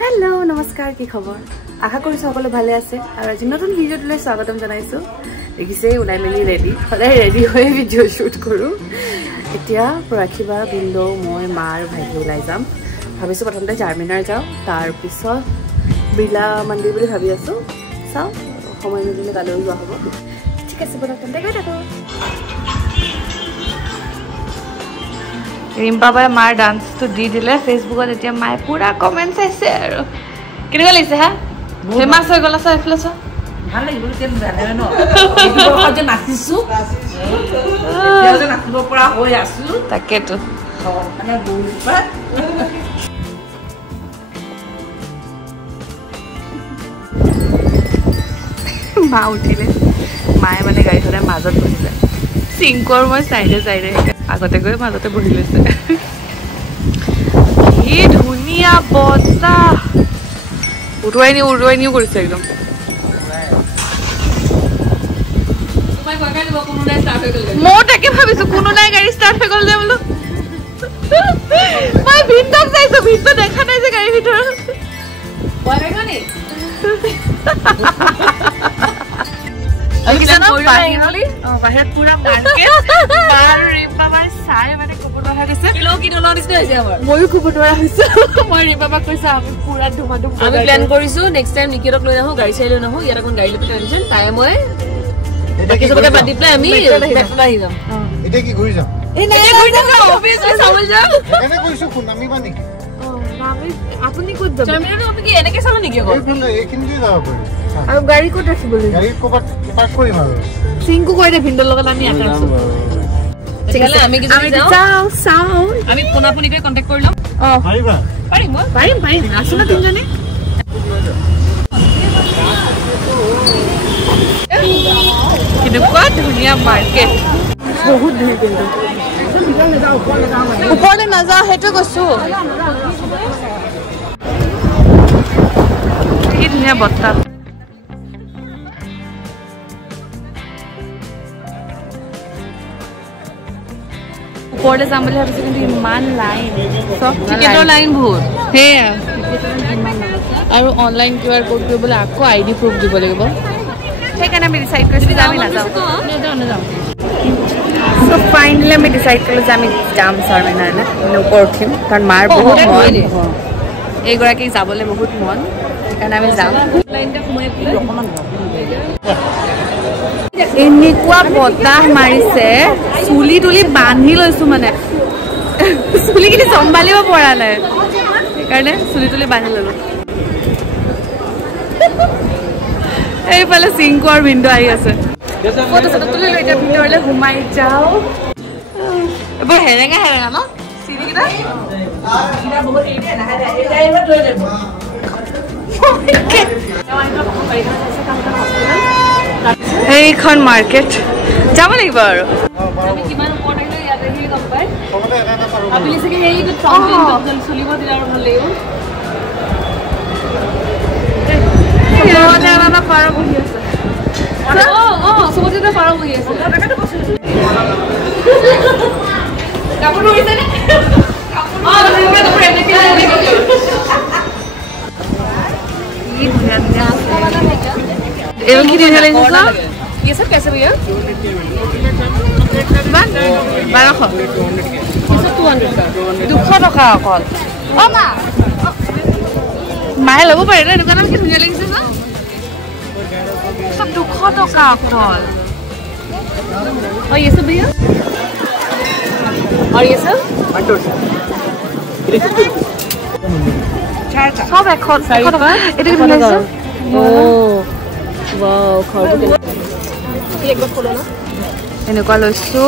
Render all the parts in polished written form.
Hello नमस्कार की खबर आशा करिছো সকলো ভালে আছে আৰু আজি নতুন ভিডিঅ'টোলৈ স্বাগতম জনাইছো দেখিছে ওলাই মেলি ৰেডি সদায় ৰেডি হৈ ভিডিঅ' শুট কৰো এতিয়া পৰাখিবা বিন্দু মই মাৰ ভাইটি ওলাই যাম ভাবিছো প্ৰথমতে চাৰমিনাৰ যাও তাৰ পিছত বিলা মন্দিৰ বুলি ভাবি আছো চাও সময় মিলিলে কালৈ যোৱা হ'ব ঠিক আছে প্ৰথমতে গৈ থাকো ৰিম্পা বাই মাৰ ডান্সটো দি দিলে ফেচবুকত এতিয়া মাই পুৰা কমেন্টছ আছে আৰু কেনেকুৱা লাগিছে হা ফেমাস হৈ গলা সা এফলে সা ভাল লাগিব কেন জানে ন এইটো বৰখাতে নাচিছো এতিয়া যে নাচিব পৰা হৈ আছো তাকেটো মানে বুলপা মা উঠিলে মায়ে মানে গাড়ীখনৰ মাজত বহিলে সিংকৰ মই সাইডে আগতে গৈ মাজতে বহি লৈছে কি ধুনীয়া বস্তা উড়াই নিও কৰিছে একদম মই তাকে ভাবিছো কোনো নাই গাড়ী ষ্টাৰ্ট হৈ গ'ল যে বোলো মই ভিন্দক চাইছো ভিন্দক দেখা নাই যে গাড়ীৰ ভিতৰত বাহিৰত পুৰা মাৰ্কেট আৰু ৰিম্পাবাই চাই মানে কপৰ বহা দিছে কি ডলৰ নিচিনা হৈছে আমাৰ ময়ো কপৰ বহা হৈছে মই ৰিম্পাবাক কৈছা আমি পুৰা ধুমাধুম আমি প্ল্যান কৰিছো নেক্সট টাইম নিকিৰক লৈ আহো গাড়ী চাই লৈ নাহো ইয়াৰ এখন গাড়ী লৈ টেনচন তাই মই বাকি সবকে বাদ দি প্লাই আমি বেকলা আহি যাম এটা কি ঘুৰি যাম এই নাই ঘুৰি যাম অবিয়াসলি চাবল যাম এনে কৈছো কোন আমি বানি আমি আপুনি ক'ত যাব চামিনাটো আপনি কি এনেকে চালো নেকি আকৌ এইখিনি দি যাব পাৰি আৰু গাড়ী ক'ত ৰাখিব লাগিব গাড়ী ক'বাত পাৰ্ক কৰিম আৰু সিংকু কৈ দে ভিন্দৰ লগত আমি আছো ঠিক আছে আমি কি যাও চাও আমি পোনাপুনি কৰি কন্টাক্ট কৰি লম পাৰিবা পাৰিম আছো না তিনজনে কেনেকুৱা ধুনীয়া মাৰ্কেট বহুত ভিৰ কিন্তু ওপৰলৈ নাযাওঁ সেইটো কৈছো কি ধুনীয়া বত্তা ওপৰলৈ যাম বুলি ভাবিছো কিন্তু ইমান লাইন চব টিকেটৰ লাইন বহুত সেয়া আৰু অনলাইন QR কোড কৰিবলৈ আকৌ ID প্ৰুফ দিব লাগিব সেইকাৰণে আমি ডিসাইড কৰিছো যে আমি নাযাওঁ সো ফাইনালি আমি ডিসাইড কৰিলো যে আমি যাম চাৰমিনাৰলৈ ওপৰত উঠিম কাৰণ মাৰ বহুত মন এইগৰাকী যাবলৈ বহুত মন সেইকাৰণে আমি যাম এনেকুৱা বতাহ মাৰিছে চুলি তুলি বান্ধি লৈছো মানে চুলিখিনি চম্ভালিব পৰা নাই সেইকাৰণে চুলি তুলি বান্ধি ললো এইফালে সিংকু আৰু ভিন্দু আহি আছে ফটো চটো তুলি লৈ এতিয়া ভিতৰলৈ সোমাই যাও এবাৰ হেৰেঙা ন চিৰিকেইটা বহুত এইটা না এই টাইমত লৈ যাব এইখন মাৰ্কেট যাব লাগিব আৰু আমি কিমান ওপৰত আহিলে ইয়াত আহিলে গম পাই চবতে এটা পাৰো আপুনি সকে হেৰি ট্ৰাম্পলিন চলিব দিলে আৰু ভাল লাগিব না পাৰ বহি আছে সবতে পাৰ বহি আছে কাপোৰ ধৰিছে নে ये धुनिया লাগিছে ये सब कैसे भैया 1200 ये सब 200 টকা অকল অ মা মায়ে ল'ব পাৰে ন দোকানত কি ধুনীয়া লাগিছে ন সব 200 টকা অকল और ये सब भैया और ये सब সব 100 টকা এটা কি ধুনীয়া লাগিছে ओ वाओ खरबूज एक बार खोलो ना এনেকুৱা লৈছো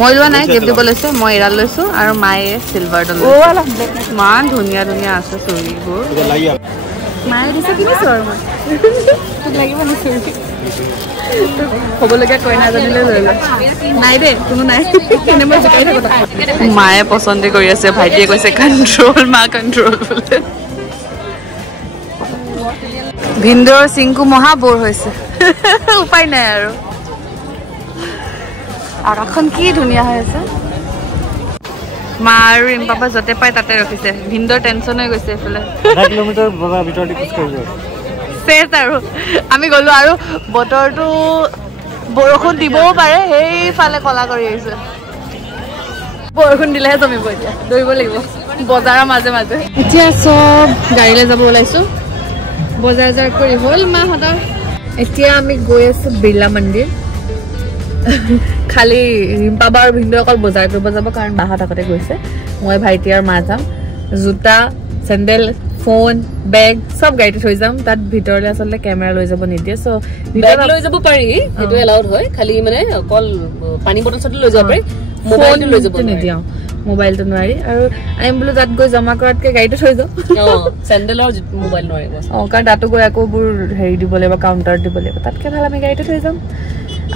মই লোৱা নাই গিফ্ট দিব লৈছো মই এৰা লৈছো আৰু মায়ে সিলভাৰ ডল মান ধুনীয়া আছে চুৰিবোৰ মায়ে দিছে কিনিছো আৰু মই তোক লাগিব নে চুৰি হ'বলগীয়া কইনা জানিলে লৈ ল নাই দে কোনো নাই কেনে মই জুকাই থাকো মায়ে পছন্দ কৰি আছে ভাইটিয়ে কৈছে কন্ট্ৰোল মা কন্ট্ৰোল বোলে ভিন্দৰ সিংকু মহা বৰ হৈছে উপায় নাই আৰু আকাশখন কি ধুনীয়া হৈ আছে মা আৰু ৰিম্পাপা য'তে পাই তাতে ৰখিছে ভিন্দৰ টেনচন হৈ গৈছে এইফালে 1 কিলোমিটাৰ বজাৰ ভিতৰতে খোজ কাঢ়িব চেট আৰু আমি গ'লো আৰু বতৰটো বৰষুণ দিবও পাৰে সেইফালে কলা কৰি আহিছে বৰষুণ দিলেহে জমিব এতিয়া দৌৰিব লাগিব বজাৰৰ মাজে মাজে এতিয়া চব গাড়ীলৈ যাব ওলাইছো বজাৰ জাৰ কৰি হ'ল মাহঁতৰ এতিয়া আমি গৈ আছো বিৰলা মন্দিৰ খালি ৰিম্পাবা আৰু ভিন্দৰ অকল বজাৰ কৰিব যাব কাৰণ বাহঁত আগতে গৈছে মই ভাইটি আৰু মা যাম জোতা চেণ্ডেল ফোন বেগ সব গাড়ীতে থৈ যাম তাত ভিতৰলৈ আচলতে কেমেৰা লৈ যাব নিদিয়ে সো বেগ লৈ যাব পাৰি সেইটো এলাউড হয় খালি মানে অকল পানী বটল চটল লৈ যাব পাৰি মোবাইলটো লৈ যাব নিদিয়ে মোবাইলটো নোৱাৰি আৰু আমি বোলো তাত গৈ জমা কৰাতকৈ গাড়ীতে থৈ যাওঁ চেণ্ডেল আৰু মোবাইল নোৱাৰিব কাৰণ তাতো গৈ আকৌ বোৰ হেৰি দিব লাগিব কাউণ্টাৰত দিব লাগিব তাতকৈ ভাল আমি গাড়ীতে থৈ যাম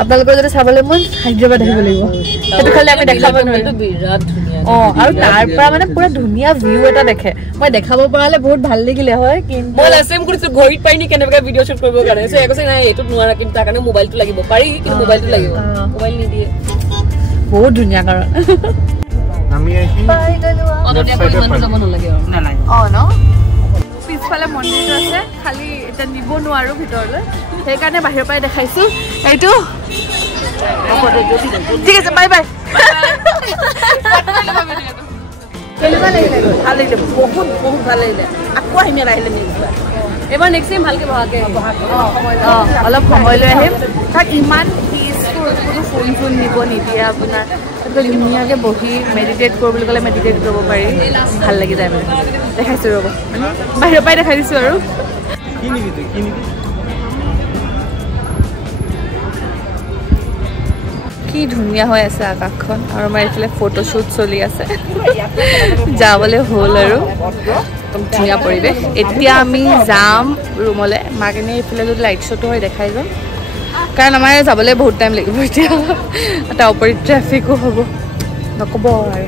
আপোনালোকৰ যদি চাবলৈ মন হায়দৰাবাদ আহিব লাগিব সেইটো খালি আমি দেখাব নোৱাৰিম বিৰাট ধুনীয়া আৰু তাৰ পৰা মানে পুৰা ধুনীয়া ভিউ এটা দেখে মই দেখাব পৰা হলে বহুত ভাল লাগিলে হয় কিন্তু মই লাষ্ট টাইম কৰিছো ঘড়ীত পাই নি কেনেকৈ ভিডিঅ' শ্বুট কৰিব কাৰণে সো কৈছে নাই এইটোত নোৱাৰা কিন্তু তাৰ কাৰণে মোবাইলটো লাগিব পাৰি কিন্তু মোবাইলটো লাগিব মোবাইল নিদিয়ে বহুত ধুনীয়া কাৰণ আমি আহি যাব নালাগে ন পিছফালে মন্দিৰটো আছে খালি এতিয়া নিব নোৱাৰো ভিতৰলৈ সেইকাৰণে বাহিৰৰ পৰাই দেখাইছো এইটো ঠিক আছে বাই বাই কেনেকুৱা লাগিলে ভাল লাগিলে বহুত বহুত ভাল লাগিলে আকৌ আহিম আহিলে এবাৰ নেক্সট টাইম ভালকে বহাকে অলপ সময় লৈ আহিম তাত ইমান পিচফুল কোনো ফোন চোন নিব নিদিয়ে আপোনাৰ ধুনীয়াকৈ বহি মেডিটেট কৰোঁ বুলি ক'লে মেডিটেট কৰিব পাৰি ভাল লাগি যায় মানে দেখাইছোঁ ৰ'ব মানে বাহিৰৰ পৰাই দেখাই দিছোঁ আৰু কি ধুনীয়া হৈ আছে আকাশখন আৰু আমাৰ এইফালে ফটোশ্বুট চলি আছে যাবলৈ হ'ল আৰু একদম ধুনীয়া পৰিৱেশ এতিয়া আমি যাম ৰুমলৈ মাক এনেই এইফালে যদি লাইট শ্ব'টো হয় দেখাই যাম কাৰণ আমাৰ যাবলৈ বহুত টাইম লাগিব এতিয়া তাৰ উপৰি ট্ৰেফিকো হ'ব নক'ব আৰু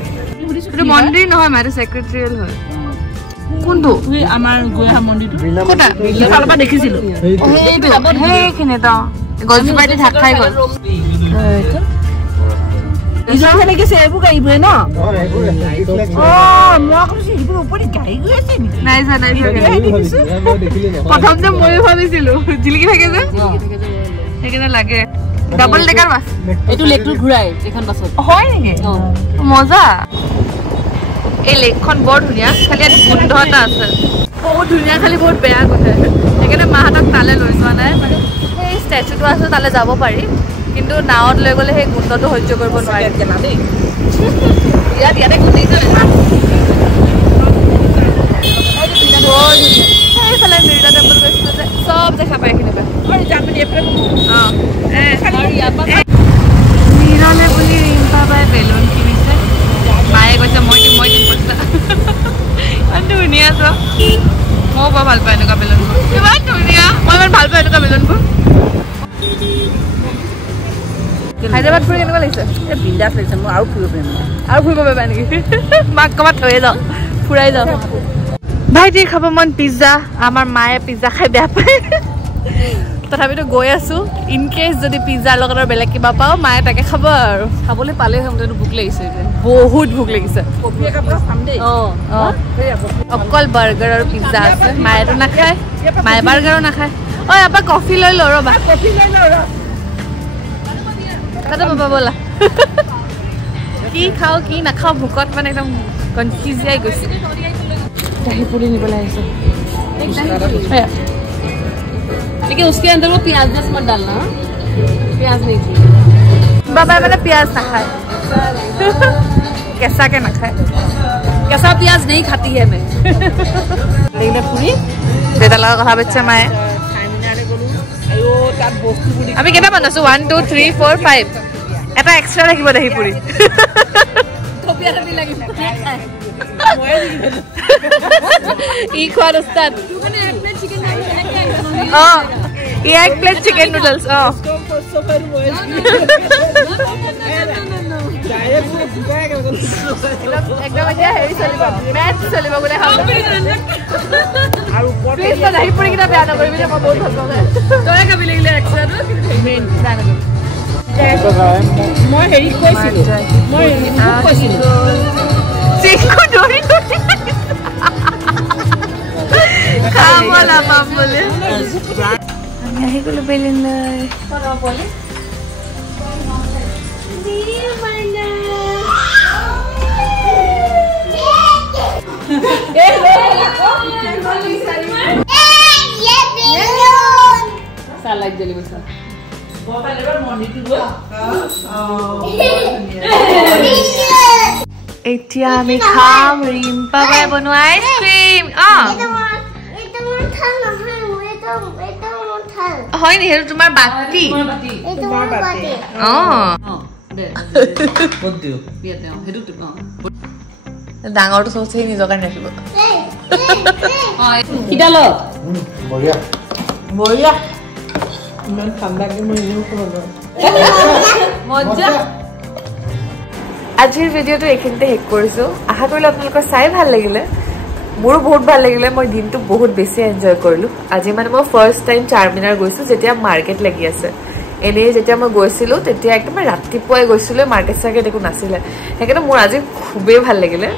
এইটো মন্দিৰ নহয় মাইটো ছেক্ৰেটেৰিয়েল হয় কোনটো আমাৰ গৈ অহা মন্দিৰটো ফালৰ পৰা দেখিছিলোঁ সেইখিনিত গছজোপাইদি ঢাক খাই গ'ল প্ৰথম যে ময়ো ভাবিছিলোঁ জিলিকি থাকে যে সেইকাৰণে লাগে ডাবল ডেকাৰ বাছ এইটো লেকটো ঘূৰাই এইখন বাছত হয় নেকি মজা এই লেকখন বৰ ধুনীয়া খালি ইয়াত গোন্ধ এটা আছে বহুত ধুনীয়া খালি বহুত বেয়া গোন্ধ সেইকাৰণে মাহঁতক তালৈ লৈ যোৱা নাই মানে সেই ষ্টেচুটো আছে তালৈ যাব পাৰি কিন্তু নাৱত লৈ গ'লে সেই গোন্ধটো সহ্য কৰিব নোৱাৰি ইয়াত ইয়াতে গোন্ধিছে সেইফালে মিৰ্জা টেম্পল গৈছিলোঁ যে চব দেখা পায় এইখিনিৰ মিৰলে বুলি ৰিম্পা বাই বেলুন কিনিছে মায়ে কৈছে মই দিম পইচা ইমান ধুনীয়া চ ময়ো বৰ ভাল পাওঁ এনেকুৱা বেলুনবোৰ ইমান ধুনীয়া মই ইমান ভাল পাওঁ এনেকুৱা বেলুনবোৰ হায়দৰাবাদ ফুৰি কেনেকুৱা লাগিছে বিন্দাছ লাগিছে মই আৰু ফুৰিব পাৰিম আৰু ফুৰিব পাৰিবা নেকি মাক ক'ৰবাত থৈয়ে যাওঁ ফুৰাই যাওঁ ভাইটি খাব মন পিজ্জা আমাৰ মায়ে পিজ্জা খাই বেয়া পায় তথাপিতো গৈ আছোঁ ইন কেছ যদি পিজ্জাৰ লগত আৰু বেলেগ কিবা পাওঁ মায়ে তাকে খাব আৰু খাবলৈ পালে হ'মতো ভোক লাগিছে বহুত ভোক লাগিছে অকল বাৰ্গাৰ আৰু পিজ্জা আছে মায়েতো নাখায় মায়ে বাৰ্গাৰো নাখায় ঐ এবাৰ কফি লৈ লওঁ ৰ'বা তাতে পাবা ব'লা কি খাওঁ কি নাখাওঁ ভোকত মানে একদম কনফিউজিয়াই গৈছে দহি পুৰি নিবলৈ আহিছে लेकिन उसके अंदर वो प्याज बस मत डालना प्याज नहीं थी बाबा मैंने प्याज ना खाए कैसा के ना खाए कैसा प्याज नहीं खाती है मैं लेकिन पूरी बेटा लगा कहा बच्चा मैं अभी कितना बंदा सो 1 2 3 4 5 এটা এক্সট্রা রাখিব দহি পুরি কপিয়া রে লাগি ই খোৱাৰ উস্তাদ মানে এক প্লেট চিকেন নাগেটস এনেকে আইছো এক প্লেট চিকেন নুডলস একদম এতিয়া হেৰি চলিব মেচ চলিব বোলে খাব আৰু প্লিজ তো দহি পুৰি কিটা বেয়া নকৰিবি মই বহুত ভাল পাওঁ তই খাবি লাগিলে এক্সট্ৰাটো মেইন বেয়া নকৰিবি মই হেৰি কৈছিলোঁ মই কৈছিলোঁ চিংকু দৌৰি দৌৰি খাব নাপাম বোলে আমি আহি গলো বেলিনলৈ Salad jelly masa. এতিয়া আমি খাম ৰিম্পাবাই বনোৱা আইচক্ৰীম হয় নি সেইটো তোমাৰ বাতি ডাঙৰটো চবচে নিজৰ কাৰণে ৰাখিব বঢ়িয়া ইমান ঠাণ্ডাকে মই এনেও খাব মজা আজিৰ ভিডিঅ'টো এইখিনিতে শেষ কৰিছো আশা কৰিলো আপোনালোকৰ চাই ভাল লাগিলে মোৰো বহুত ভাল লাগিলে মই দিনটো বহুত বেছি এনজয় কৰিলো আজি মানে মই ফাৰ্ষ্ট টাইম চাৰমিনাৰ গৈছো যেতিয়া মাৰ্কেট লাগি আছে এনে যেতিয়া মই গৈছিলো তেতিয়া একদম ৰাতিপুৱাই গৈছিলো মাৰ্কেট চাৰ্কেট একো নাছিলে সেইকাৰণে মোৰ আজি খুবেই ভাল লাগিলে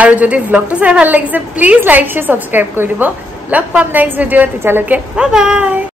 আৰু যদি ভ্লগটো চাই ভাল লাগিছে প্লিজ লাইক শেয়াৰ সাবস্ক্ৰাইব কৰি দিব লগ পাম নেক্সট ভিডিঅ' তেতিয়ালৈকে বাই বাই